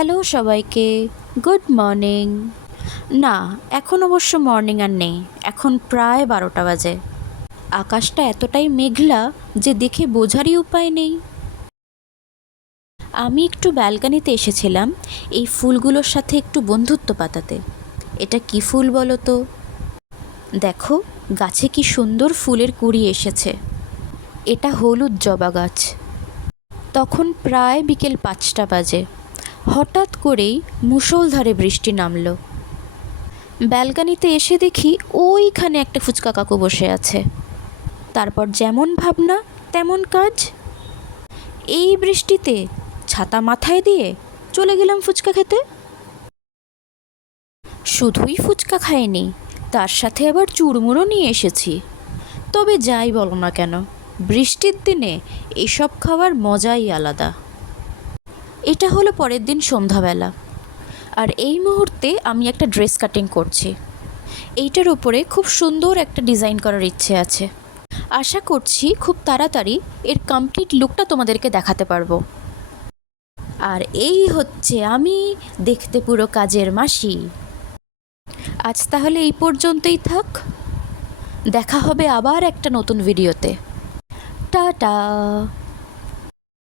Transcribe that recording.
Hello সবাইকে, good morning. না, এখন অবশ্য মর্নিং আর নেই, এখন প্রায় 12টা বাজে। আকাশটা এতটাই মেঘলা যে দেখে বোঝারই উপায় নেই। আমি একটু ব্যালকানিতে এসেছিলাম এই ফুলগুলোর সাথে একটু বন্ধুত্ব পাতাতে। এটা কি ফুল বলো তো? দেখো, গাছে কি সুন্দর ফুলের কুঁড়ি এসেছে। এটা হলুদ জবা গাছ। তখন প্রায় বিকেল 5টা বাজে। হঠাৎ করেই মুষলধারে বৃষ্টি নামলো। ব্যালকানিতে এসে দেখি ওইখানে একটা ফুচকা কাকু বসে আছে। তারপর যেমন ভাবনা তেমন কাজ। এই বৃষ্টিতে ছাতা মাথায় দিয়ে চলে গেলাম ফুচকা খেতে। শুধুই ফুচকা খাইনি, তার সাথে আবার চুড়মুড়ও নিয়ে এসেছি। তবে যাই বলো না কেন, বৃষ্টির দিনে এসব খাওয়ার মজাই আলাদা। এটা হলো পরের দিন সন্ধ্যাবেলা, আর এই মুহূর্তে আমি একটা ড্রেস কাটিং করছি। এইটার ওপরে খুব সুন্দর একটা ডিজাইন করার ইচ্ছে আছে। আশা করছি খুব তাড়াতাড়ি এর কমপ্লিট লুকটা তোমাদেরকে দেখাতে পারবো। আর এই হচ্ছে আমি, দেখতে পুরো কাজের মাসি। আজ তাহলে এই পর্যন্তই থাক, দেখা হবে আবার একটা নতুন ভিডিওতে। টাটা।